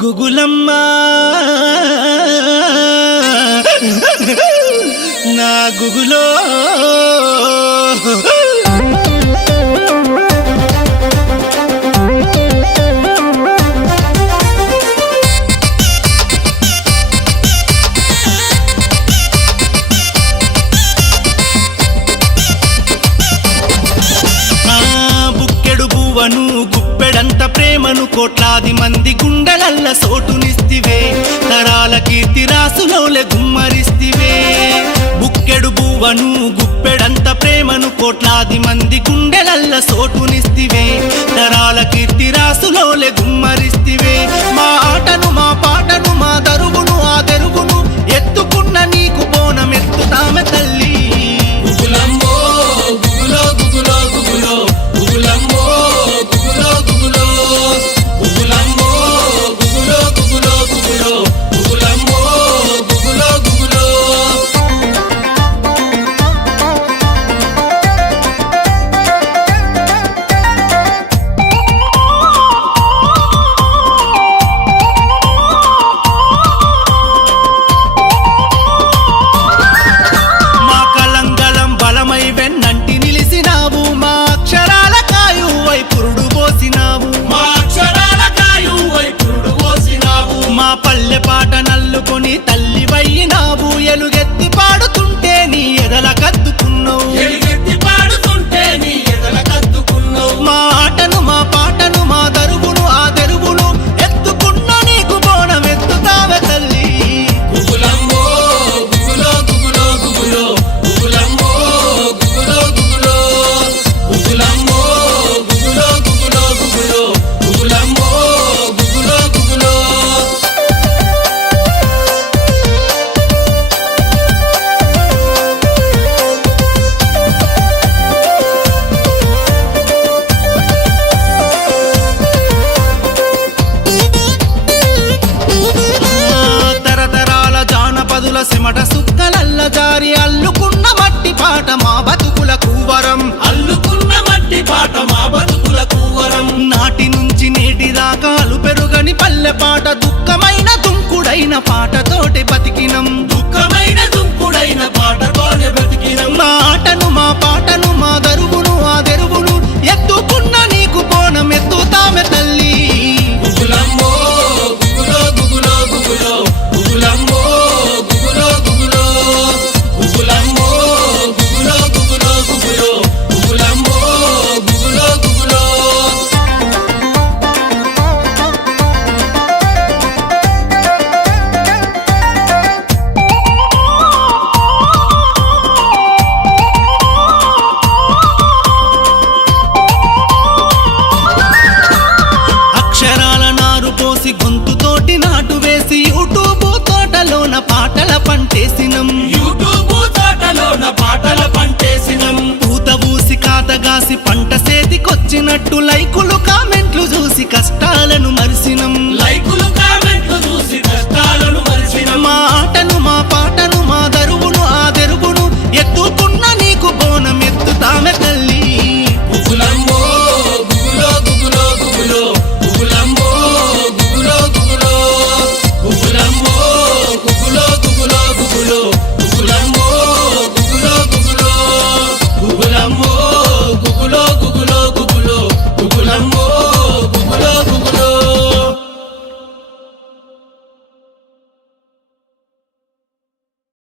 గుగులమ్మ నా గుగులో బుక్కెడు బువ్వను గుప్పెడంత ప్రేమను కోట్లాది మంది గుండెలల్ల సోటునిస్తివే తరాల కీర్తి రాసులోలే గుమ్మరిస్తివే బుక్కెడు బువ్వను గుప్పెడంత ప్రేమను కోట్లాది మంది గుండెలల్ల సోటునిస్తివే తరాల కీర్తి రాసులోలే గుమ్మరిస్తివే మా ఆటను మా పాటను మా దరువును ఆ తెరుగును ఎత్తుకున్న నీకు బోనం ఎత్తుతామె తల్లి గుగులమ్మో గుగులో గుగులో గుగులో గుగులమ్మో గుగులో గుగులో గుగులమ్మో గుగులో గుగులో గుగులో గుగులమ్మో గుగులో గుగులో మా కలంగలం బలమై వెన్నంటి నిలిసినావు మా అక్షరాల కాయువై పురుడు పోసినావు మా అక్షరాల కాయువై పురుడు పోసినావు మా పల్లె పాట నల్లుకొని తల్లి వయ్యినావు ఎలుగెత్తి పాడుతుంటే నీ ఎదల కద్దుకున్నావు ఎలుగెత్తి పాడుతుంటే నీ ఎదల కద్దుకున్నావు మా ఆటను మా పాటను మా దరువును ఆ తెరువును ఎత్తుకున్న నీకు బోనం ఎత్తుతావే తల్లి గుగులమ్మో గుగులో గుగులో గుగులో గుగులమ్మో గుగులో గుగులో గుగులమ్మో గుగులో గుగులో గుగులో గుగులమ్మో గుగులో గుగులో తరతరాల జానపదుల సిమట సుక్కలల్ల జారి అల్లుకున్న మట్టి పాట మా బతుకుల కూవరం అల్లుకున్న మట్టి పాట మా బతుకులకు వరం నాటి నుంచి నేటి దాకాలు పెరుగని పల్లె పాట దుఃఖమైన దుంకుడైన పాటతోటి బతికినం దుఃఖమైన దుంకుడైన పాటతోనే బ్రతికినం మా ఆటను మా పాటను మా దరువును ఆ తెరువును ఎత్తుకున్న నీకు బోనం ఎత్తుతామె తల్లి గుగులమ్మో గుగులో గుగులో గుగులో గుగులమ్మో గుగులో గుగులో గుగులమ్మో గుగులో గుగులో గుగులో గుగులమ్మో గుగులో గుగులో అక్షరాల నారు పోసి గొంతుతోటి నాటు వేసి యూట్యూబ్ తోటలోన పాటల పంటేసినం యూట్యూబ్ తోటలోన పాటల పంటేసినం పూత పూసి కాతగాసి పంట సేతికొచ్చినట్టు లైకులు కామెంట్లు చూసి కష్టాలను మరిసినం